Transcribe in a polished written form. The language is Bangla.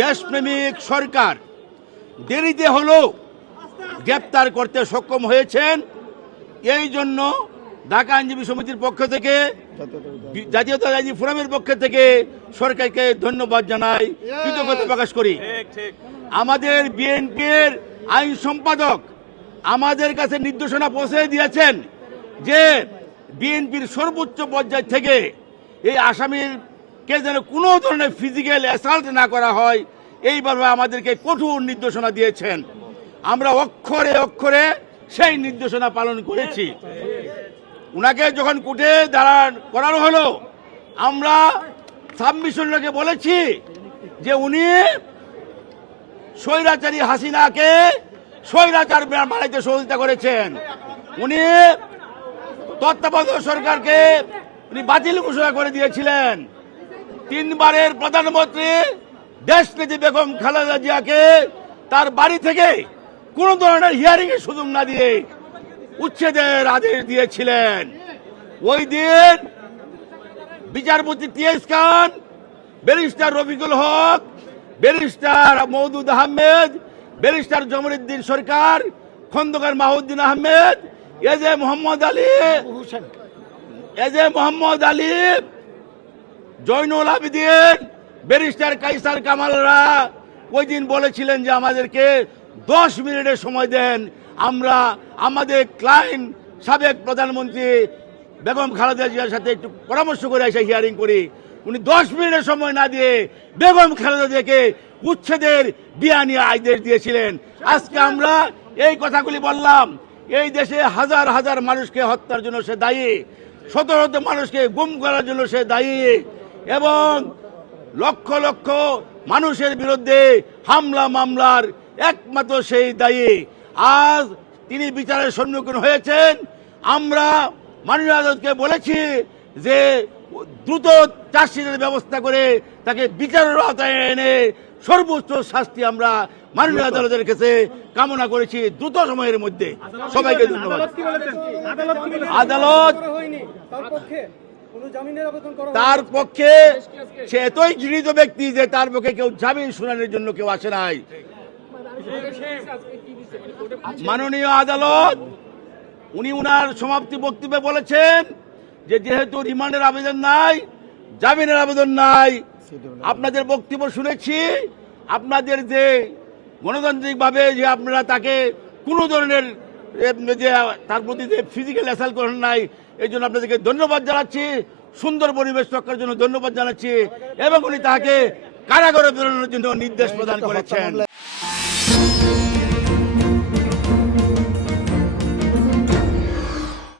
দেশপ্রেমিক সরকার দেরিতে হলেও গ্রেপ্তার করতে সক্ষম হয়েছেন। এই জন্য ঢাকা আইনজীবী সমিতির পক্ষ থেকে, জাতীয়তাবাদী আইনজীবী ফোরামের পক্ষ থেকে সরকারকে ধন্যবাদ জানাই, কৃতজ্ঞতা প্রকাশ করি। আমাদের বিএনপির আইন সম্পাদক আমাদের কাছে নির্দেশনা পৌঁছে দিয়েছেন যে বিএনপির সর্বোচ্চ পর্যায় থেকে এই আসামিকে যেন কোনো ধরনের ফিজিক্যাল অ্যাসাল্ট না করা হয়, এইভাবে আমাদেরকে কঠোর নির্দেশনা দিয়েছেন। আমরা অক্ষরে অক্ষরে সেই নির্দেশনা পালন করেছি। উনাকে যখন কোর্টে করানো হলো, আমরা সাবমিশনকে বলেছি যে উনি স্বৈরাচারী হাসিনাকে স্বৈরাচার বানাইতে সহযোগিতা করেছেন। উনি তত্ত্বাবধায়ক সরকারকে উনি বাতিল ঘোষণা করে দিয়েছিলেন। 3 বারের প্রধানমন্ত্রী দেশনেত্রী বেগম খালেদা জিয়াকে তার বাড়ি থেকে কোন ধরনের হিয়ারিং এর সুযোগ না দিয়ে উচ্ছেদের আদেশ দিয়েছিলেন। ওই দিন বিচারপতি টিএস খান, ব্যারিস্টার রফিকুল হক, ব্যারিস্টার মওদুদ আহমেদ, ব্যারিস্টার জমরুদ্দিন সরকার, খন্দকার মাহউদ্দিন আহমেদ, এজে মোহাম্মদ আলী, জয়নুল আবেদিন, ব্যারিস্টার কাইসার কামালরা ওই দিন বলেছিলেন যে আমাদেরকে 10 মিনিটের সময় দেন, আমরা আমাদের ক্লায়েন্ট সাবেক প্রধানমন্ত্রী বেগম খালেদা জিয়ার সাথে একটু পরামর্শ করে এসে হিয়ারিং করি। উনি 10 মিনিটের সময় না দিয়ে বেগম খালেদা জিয়াকে উচ্ছেদের বিয়ানি আদেশ দিয়েছিলেন। আজকে আমরা এই কথাগুলি বললাম। এই দেশে হাজার হাজার মানুষকে হত্যার জন্য সে দায়ী, শত শত মানুষকে গুম করার জন্য সে দায়ী, এবং লক্ষ লক্ষ মানুষের বিরুদ্ধে হামলা মামলার একমাত্র সেই দায়ী। আজ তিনি বিচারের সম্মুখীন হয়েছেন। আমরা মাননীয় আদালতকে বলেছি যে দ্রুত চার্জশিটের ব্যবস্থা করে তাকে বিচারের আওতায় এনে সর্বোচ্চ শাস্তি আমরা মাননীয় আদালতের কাছে কামনা করেছি দ্রুত সময়ের মধ্যে। সবাইকে ধন্যবাদ। আদালত তার পক্ষে, সে এতই ঘৃণিত ব্যক্তি যে তার পক্ষে কেউ জামিন শুনানির জন্য কেউ আসে নাই। মাননীয় আদালত উনি উনার সমাপ্তি বক্তব্যে বলেছেন যে যেহেতু রিমান্ডের আবেদন নাই, জামিনের আবেদন নাই, আপনাদের বক্তব্য শুনেছি, আপনাদের যে গণতান্ত্রিকভাবে যে আপনারা তাকে কোনো ধরনের যে তার প্রতি যে ফিজিক্যাল অ্যাসাল্ট করেন নাই, এই জন্য আপনাদেরকে ধন্যবাদ জানাচ্ছি, সুন্দর পরিবেশ রক্ষার জন্য ধন্যবাদ জানাচ্ছি, এবং উনি তাকে কারাগারে প্রেরণের জন্য নির্দেশ প্রদান করেছেন।